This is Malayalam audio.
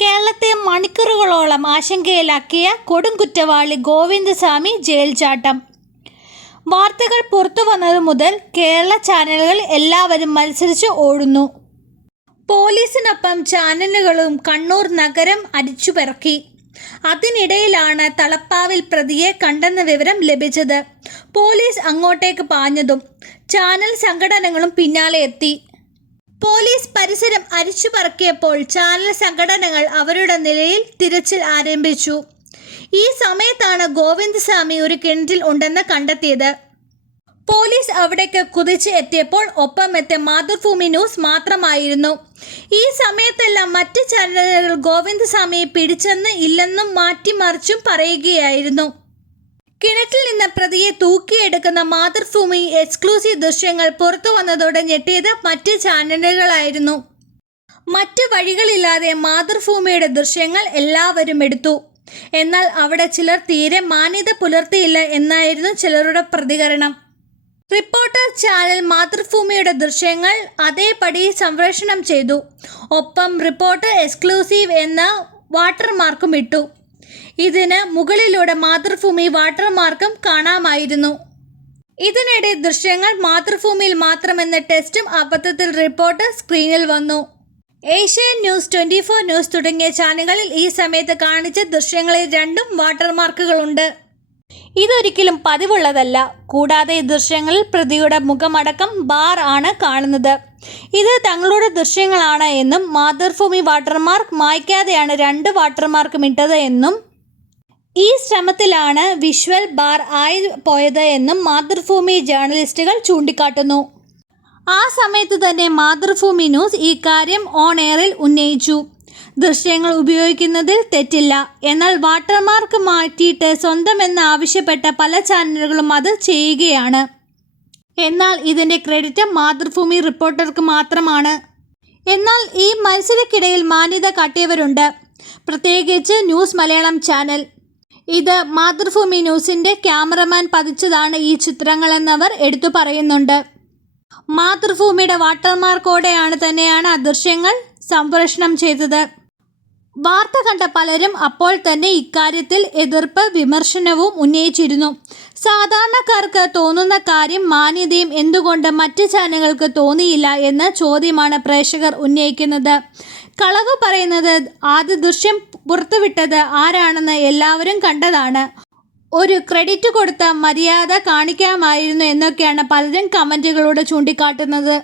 കേരളത്തെ മണിക്കൂറുകളോളം ആശങ്കയിലാക്കിയ കൊടുംകുറ്റവാളി ഗോവിന്ദസ്വാമി ജയിൽ ചാട്ടം വാർത്തകൾ പുറത്തു വന്നത് മുതൽ കേരള ചാനലുകൾ എല്ലാവരും മത്സരിച്ച് ഓടുന്നു. പോലീസിനൊപ്പം ചാനലുകളും കണ്ണൂർ നഗരം അരിച്ചുപെറക്കി അതിനിടയിലാണ് തളപ്പാവിൽ പ്രതിയെ കണ്ടെന്ന വിവരം ലഭിച്ചത്. പോലീസ് അങ്ങോട്ടേക്ക് പാഞ്ഞതും ചാനൽ സംഘടനകളും പിന്നാലെ എത്തി. പോലീസ് പരിസരം അരിച്ചു പറക്കിയപ്പോൾ ചാനൽ സംഘടനകൾ അവരുടെ നിലയിൽ തിരച്ചിൽ ആരംഭിച്ചു. ഈ സമയത്താണ് ഗോവിന്ദസ്വാമി ഒരു കിണറ്റിൽ ഉണ്ടെന്ന് കണ്ടെത്തിയത്. പോലീസ് അവിടേക്ക് കുതിച്ച് എത്തിയപ്പോൾ ഒപ്പം എത്തിയ മാതൃഭൂമി ന്യൂസ് മാത്രമായിരുന്നു. ഈ സമയത്തെല്ലാം മറ്റ് ചാനലുകൾ ഗോവിന്ദസ്വാമിയെ പിടിച്ചെന്ന് ഇല്ലെന്നും മാറ്റിമറിച്ചും പറയുകയായിരുന്നു. കിണറ്റിൽ നിന്ന് പ്രതിയെ തൂക്കിയെടുക്കുന്ന മാതൃഭൂമി എക്സ്ക്ലൂസീവ് ദൃശ്യങ്ങൾ പുറത്തു വന്നതോടെ ഞെട്ടിയത് മറ്റ് ചാനലുകളായിരുന്നു. മറ്റ് വഴികളില്ലാതെ മാതൃഭൂമിയുടെ ദൃശ്യങ്ങൾ എല്ലാവരും എടുത്തു. എന്നാൽ അവിടെ ചിലർ തീരെ മാന്യത പുലർത്തിയില്ല എന്നായിരുന്നു ചിലരുടെ പ്രതികരണം. റിപ്പോർട്ടർ ചാനൽ മാതൃഭൂമിയുടെ ദൃശ്യങ്ങൾ അതേപടി സംപ്രേഷണം ചെയ്തു. ഒപ്പം റിപ്പോർട്ടർ എക്സ്ക്ലൂസീവ് എന്ന വാട്ടർമാർക്കും ഇട്ടു. ഇതിന് മുകളിലൂടെ മാതൃഭൂമി വാട്ടർമാർക്കും കാണാമായിരുന്നു. ഇതിനിടെ ദൃശ്യങ്ങൾ മാതൃഭൂമിയിൽ മാത്രമെന്ന ടെസ്റ്റും അബദ്ധത്തിൽ റിപ്പോർട്ട് സ്ക്രീനിൽ വന്നു. Asian news twenty four news തുടങ്ങിയ ചാനലുകളിൽ ഈ സമയത്ത് കാണിച്ച ദൃശ്യങ്ങളിൽ രണ്ടും വാട്ടർമാർക്കുകളുണ്ട് ഇതൊരിക്കലും പതിവുള്ളതല്ല. കൂടാതെ ദൃശ്യങ്ങളിൽ പ്രതിയുടെ മുഖമടക്കം ബാർ ആണ് കാണുന്നത്. ഇത് തങ്ങളുടെ ദൃശ്യങ്ങളാണ് എന്നും മാതൃഭൂമി വാട്ടർമാർക്ക് മായ്ക്കാതെയാണ് രണ്ട് വാട്ടർമാർക്കും ഇട്ടത് എന്നും ഈ ശ്രമത്തിലാണ് വിഷ്വൽ ബാർ ആയി പോയത് എന്നും മാതൃഭൂമി ജേർണലിസ്റ്റുകൾ ചൂണ്ടിക്കാട്ടുന്നു. ആ സമയത്ത് തന്നെ മാതൃഭൂമി ന്യൂസ് ഈ കാര്യം ഓൺ എയറിൽ ഉന്നയിച്ചു. ദൃശ്യങ്ങൾ ഉപയോഗിക്കുന്നതിൽ തെറ്റില്ല. എന്നാൽ വാട്ടർമാർക്ക് മാറ്റിയിട്ട് സ്വന്തം എന്ന് ആവശ്യപ്പെട്ട പല ചാനലുകളും അത് ചെയ്യുകയാണ്. എന്നാൽ ഇതിന്റെ ക്രെഡിറ്റ് മാതൃഭൂമി റിപ്പോർട്ടർക്ക് മാത്രമാണ്. എന്നാൽ ഈ മത്സരക്കിടയിൽ മാന്യത കാട്ടിയവരുണ്ട്. പ്രത്യേകിച്ച് ന്യൂസ് മലയാളം ചാനൽ. ഇത് മാതൃഭൂമി ന്യൂസിന്റെ ക്യാമറമാൻ പതിച്ചതാണ് ഈ ചിത്രങ്ങളെന്നവർ എടുത്തു പറയുന്നുണ്ട്. മാതൃഭൂമിയുടെ വാട്ടർമാർക്കോടെയാണ് തന്നെയാണ് ആ ദൃശ്യങ്ങൾ. സംപ്രേഷണം ചെയ്തത്. വാർത്ത കണ്ട പലരും അപ്പോൾ തന്നെ ഇക്കാര്യത്തിൽ എതിർപ്പ് വിമർശനവും ഉന്നയിച്ചിരുന്നു. സാധാരണക്കാർക്ക് തോന്നുന്ന കാര്യം മാന്യതയും എന്തുകൊണ്ട് മറ്റ് ചാനലുകൾക്ക് തോന്നിയില്ല എന്ന ചോദ്യമാണ് പ്രേക്ഷകർ ഉന്നയിക്കുന്നത്. കളവ് പറയുന്നത് ആദ്യ ദൃശ്യം പുറത്തുവിട്ടത് ആരാണെന്ന് എല്ലാവരും കണ്ടതാണ്. ഒരു ക്രെഡിറ്റ് കൊടുത്ത മര്യാദ കാണിക്കാമായിരുന്നു എന്നൊക്കെയാണ് പലരും കമന്റുകളോട് ചൂണ്ടിക്കാട്ടുന്നത്.